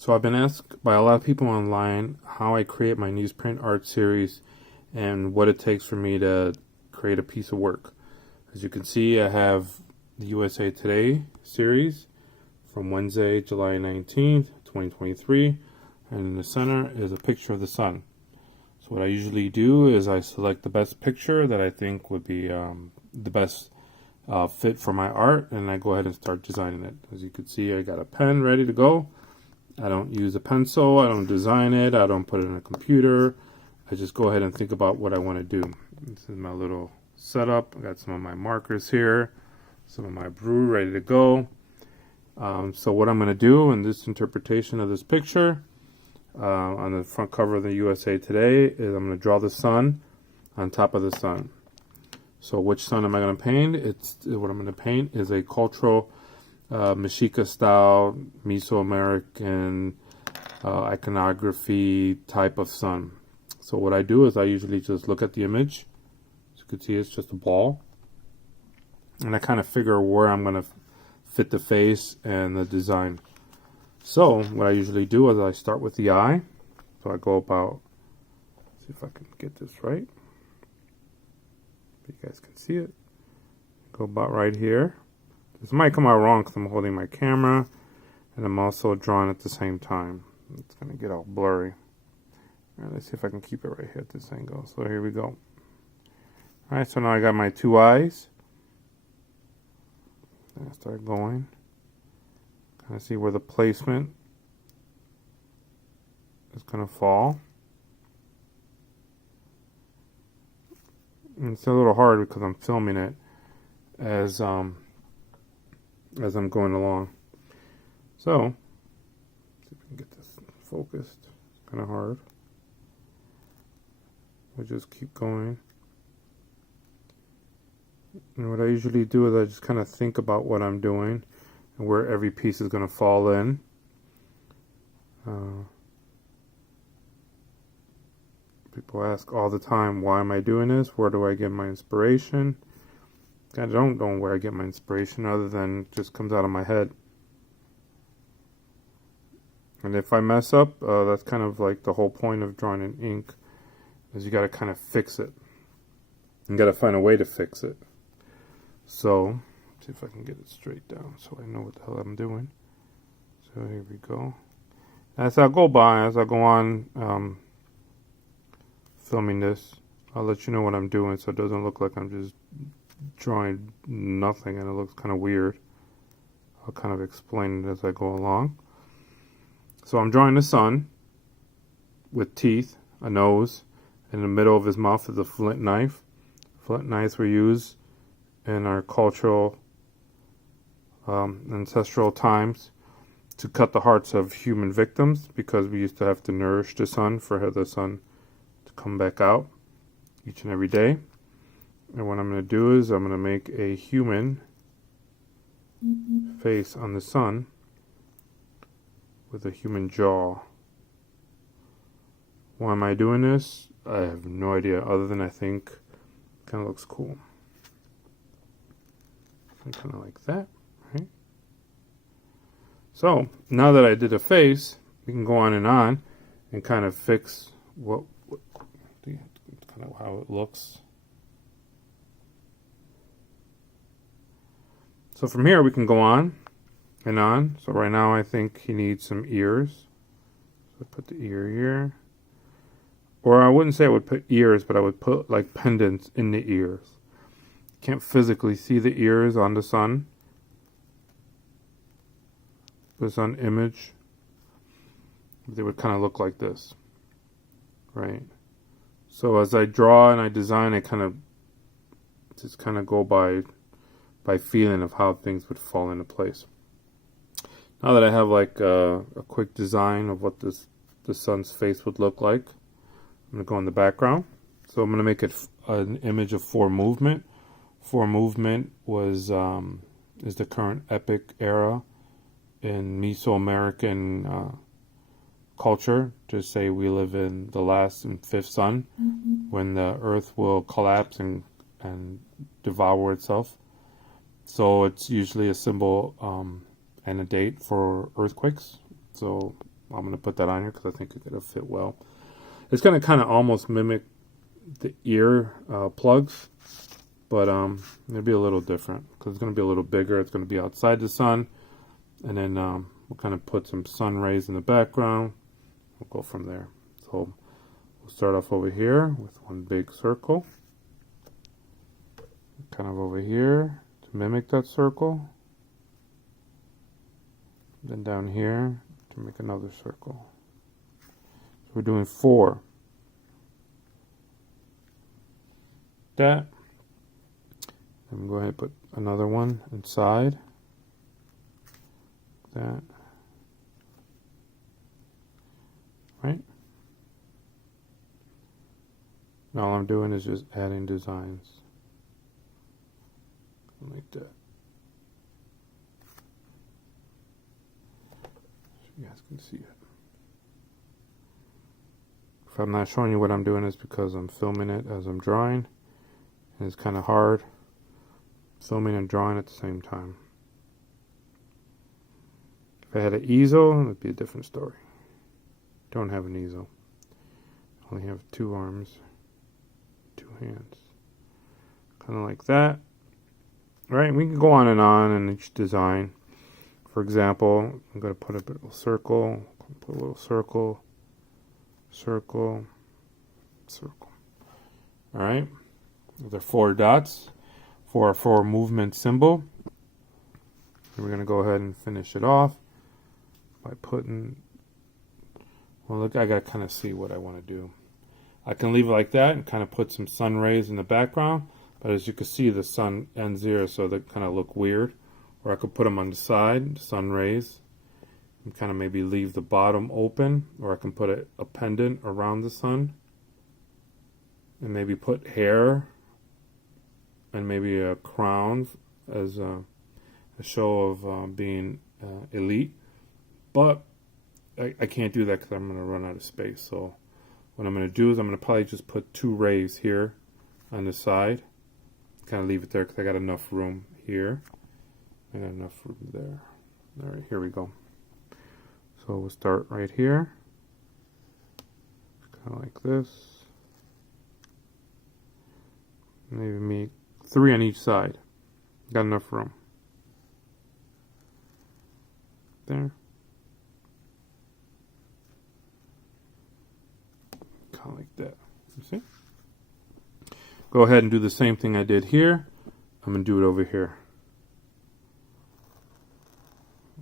So I've been asked by a lot of people online how I create my newsprint art series and what it takes for me to create a piece of work. As you can see, I have the USA Today series from Wednesday, July 19th, 2023, and in the center is a picture of the sun. So what I usually do is I select the best picture that I think would be the best fit for my art, and I go ahead and start designing it. As you can see, I got a pen ready to go. I don't use a pencil, I don't design it, I don't put it in a computer. I just go ahead and think about what I want to do. This is my little setup. I got some of my markers here, some of my brew ready to go. So what I'm going to do in this interpretation of this picture, on the front cover of the USA Today, is I'm going to draw the sun on top of the sun. So which sun am I going to paint? What I'm going to paint is a cultural Mexica style, Mesoamerican iconography type of sun. So what I do is I usually just look at the image. As you can see, it's just a ball. And I kind of figure where I'm going to fit the face and the design. So what I usually do is I start with the eye. So I go about, see if I can get this right. You guys can see it. Go about right here. This might come out wrong because I'm holding my camera and I'm also drawing at the same time. It's going to get all blurry. All right, let's see if I can keep it right here at this angle. So here we go. All right, so now I got my two eyes. And I start going. Kind of see where the placement is going to fall. And it's a little hard because I'm filming it as I'm going along. So, see if we can get this focused. It's kind of hard. We'll just keep going. And what I usually do is I just kind of think about what I'm doing and where every piece is going to fall in. People ask all the time, why am I doing this? Where do I get my inspiration? I don't know where I get my inspiration other than it just comes out of my head. And if I mess up, that's kind of like the whole point of drawing in ink, is you got to kind of fix it. You got to find a way to fix it. So, let's see if I can get it straight down so I know what the hell I'm doing. So here we go. As I go on filming this, I'll let you know what I'm doing so it doesn't look like I'm just drawing nothing and it looks kind of weird. I'll kind of explain it as I go along. So I'm drawing the sun with teeth, a nose, and in the middle of his mouth is a flint knife. Flint knives were used in our cultural ancestral times to cut the hearts of human victims because we used to have to nourish the sun for the sun to come back out each and every day. And what I'm going to do is I'm going to make a human face on the sun with a human jaw. Why am I doing this? I have no idea, other than I think it kind of looks cool. Kind of like that, right? So now that I did a face, we can go on and kind of fix what kind of how it looks. So from here we can go on and on. So right now I think he needs some ears. So I put the ear here. Or I wouldn't say I would put ears, but I would put like pendants in the ears. Can't physically see the ears on the sun. This on image, they would kind of look like this, right? So as I draw and I design, I kind of just kind of go by feeling of how things would fall into place. Now that I have like a quick design of what the sun's face would look like, I'm going to go in the background. So I'm going to make it an image of 4 movement. 4 movement is the current epic era in Mesoamerican culture. To say we live in the last and 5th sun, when the earth will collapse and devour itself. So it's usually a symbol and a date for earthquakes. So I'm going to put that on here because I think it'll fit well. It's going to kind of almost mimic the ear plugs, but it'll be a little different because it's going to be a little bigger. It's going to be outside the sun, and then we'll kind of put some sun rays in the background. We'll go from there. So we'll start off over here with one big circle, kind of over here to mimic that circle, then down here to make another circle. So we're doing 4. That. Then we'll go ahead and put another one inside. That. Right? And all I'm doing is just adding designs. Like that. So you guys can see it. If I'm not showing you what I'm doing, it's because I'm filming it as I'm drawing. And it's kind of hard filming and drawing at the same time. If I had an easel, it'd be a different story. Don't have an easel. Only have 2 arms, 2 hands. Kind of like that. Right, we can go on in each design. For example, I'm going to put a little circle, put a little circle, circle, circle. Alright, those are 4 dots for our movement symbol. And we're going to go ahead and finish it off by putting, well, look, I got to kind of see what I want to do. I can leave it like that and kind of put some sun rays in the background. But as you can see, the sun ends here, so they kind of look weird. Or I could put them on the side, sun rays, and kind of maybe leave the bottom open. Or I can put a pendant around the sun. And maybe put hair and maybe a crown as a show of being elite. But I can't do that because I'm going to run out of space. So what I'm going to do is I'm going to probably just put 2 rays here on the side. Kind of leave it there because I got enough room here. I got enough room there. All right, here we go. So we'll start right here. Kind of like this. Maybe make 3 on each side. Got enough room. There. Kind of like that. You see? Go ahead and do the same thing I did here. I'm going to do it over here.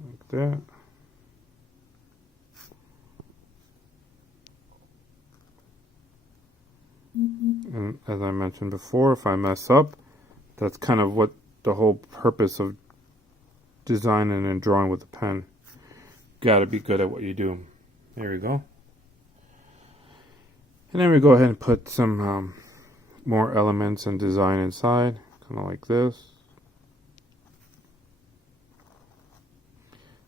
Like that. And as I mentioned before, if I mess up, that's kind of what the whole purpose of designing and drawing with a pen. Got to be good at what you do. There we go. And then we go ahead and put some more elements and design inside, kind of like this.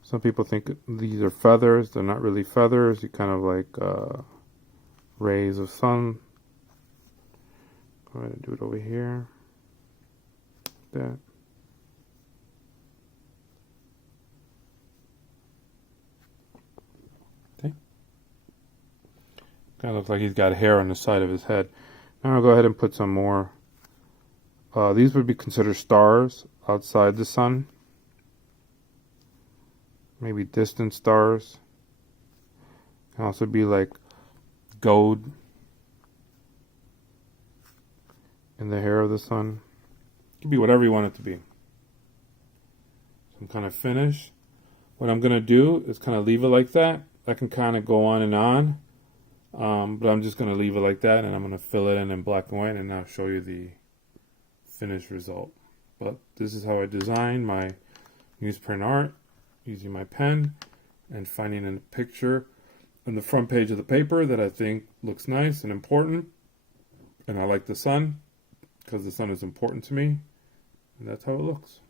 Some people think these are feathers. They're not really feathers. You kind of like rays of sun. Go ahead and do it over here. Like that. Okay. Kind of looks like he's got hair on the side of his head. Now I'll go ahead and put some more. These would be considered stars outside the sun. Maybe distant stars. Can also be like gold in the hair of the sun. It could be whatever you want it to be. So I'm kind of finished. What I'm going to do is kind of leave it like that. I can kind of go on and on. But I'm just going to leave it like that, and I'm going to fill it in black and white, and I'll show you the finished result. But this is how I design my newsprint art, using my pen and finding a picture on the front page of the paper that I think looks nice and important. And I like the sun because the sun is important to me, and that's how it looks.